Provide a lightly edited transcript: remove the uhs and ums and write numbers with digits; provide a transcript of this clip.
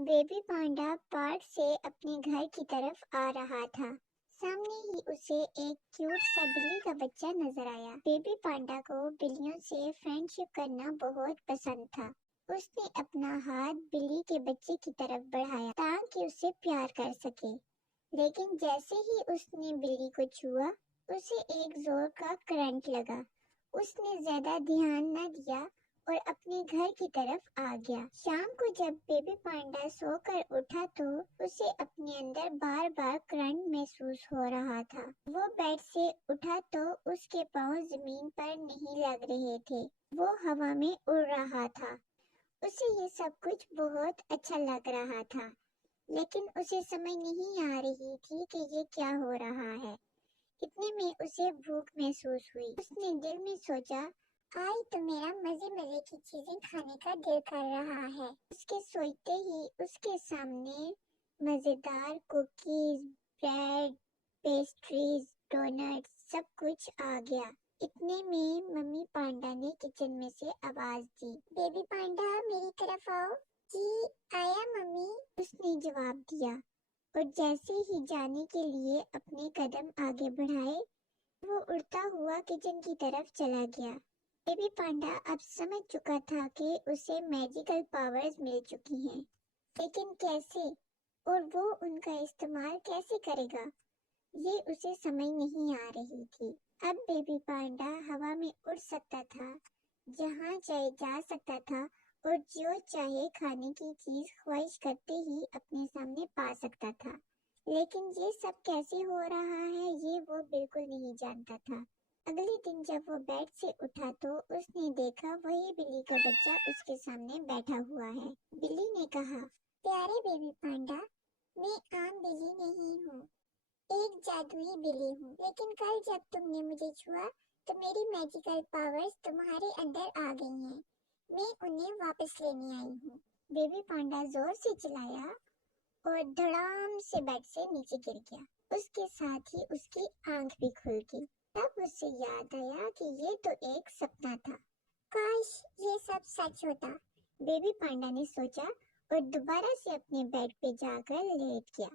Baby panda park سے اپنے گھر کی طرف آ رہا تھا۔ سامنے ہی اسے ایک کیوٹ سا بلی کا بچہ نظر آیا۔ بیبی پانڈا کو بلیوں سے فرینڈ شپ کرنا بہت پسند تھا۔ اس نے اپنا ہاتھ بلی کے بچے کی طرف بڑھایا تاکہ اسے پیار کر سکے، لیکن جیسے ہی اس نے بلی کو چھوا، اسے ایک زور کا کرنٹ لگا۔ اس نے زیادہ دھیان نہ دیا اور اپنے گھر کی طرف آ گیا۔ شام کو جب بیبی پانڈا سو کر اٹھا تو اسے اپنے اندر بار بار کرنٹ محسوس ہو رہا تھا۔ وہ بیڈ سے اٹھا تو اس کے پاؤں زمین پر نہیں لگ رہے تھے، وہ ہوا میں اڑ رہا تھا۔ اسے یہ سب کچھ بہت اچھا لگ رہا تھا، لیکن اسے سمجھ نہیں آ رہی تھی کہ یہ کیا ہو رہا ہے۔ اتنے میں اسے بھوک محسوس ہوئی۔ اس نے دل میں سوچا، آج تو میرا مزے کی چیزیں کھانے کا دل کر رہا ہے۔ اس کے سوچتے ہی اس کے سامنے مزیدار کوکیز، بریڈ، پیسٹریز، ڈونٹس سب کچھ آ گیا۔ اتنے میں ممی پانڈا نے کچن میں سے آواز دی، بیبی پانڈا میری طرف آؤ۔ جی آیا ممی، اس نے جواب دیا، اور جیسے ہی جانے کے لیے اپنے قدم آگے بڑھائے، وہ اڑتا ہوا کچن کی طرف چلا گیا۔ بیبی پانڈا اب سمجھ چکا تھا کہ اسے میجیکل پاورز مل چکی ہیں، لیکن کیسے، اور وہ ان کا استعمال کیسے کرے گا، یہ اسے سمجھ نہیں آ رہی تھی۔ اب بیبی پانڈا ہوا میں اڑ سکتا تھا، جہاں چاہے جا سکتا تھا، اور جو چاہے کھانے کی چیز خواہش کرتے ہی اپنے سامنے پا سکتا تھا، لیکن یہ سب کیسے ہو رہا ہے یہ وہ بالکل نہیں جانتا تھا۔ اگلے دن جب وہ بیڈ سے اٹھا تو اس نے دیکھا وہی بلی کا بچہ اس کے سامنے بیٹھا ہوا ہے۔ بلی نے کہا، پیارے بیبی پانڈا، میں عام بلی نہیں ہوں، ایک جادوئی بلی ہوں، لیکن کل جب تم نے مجھے چھوا تو میری میجیکل پاورز تمہارے اندر آ گئی ہیں، میں انہیں واپس لینے آئی ہوں۔ بیبی پانڈا زور سے چلایا اور دھڑام سے بیڈ سے نیچے گر گیا۔ اس کے ساتھ ہی اس کی آنکھ بھی کھل گئی۔ تب اسے یاد آیا کہ یہ تو ایک سپنا تھا، کاش یہ سب سچ ہوتا۔ بیبی پانڈا نے سوچا اور دوبارہ سے اپنے بیڈ پہ جا کر لیٹ گیا۔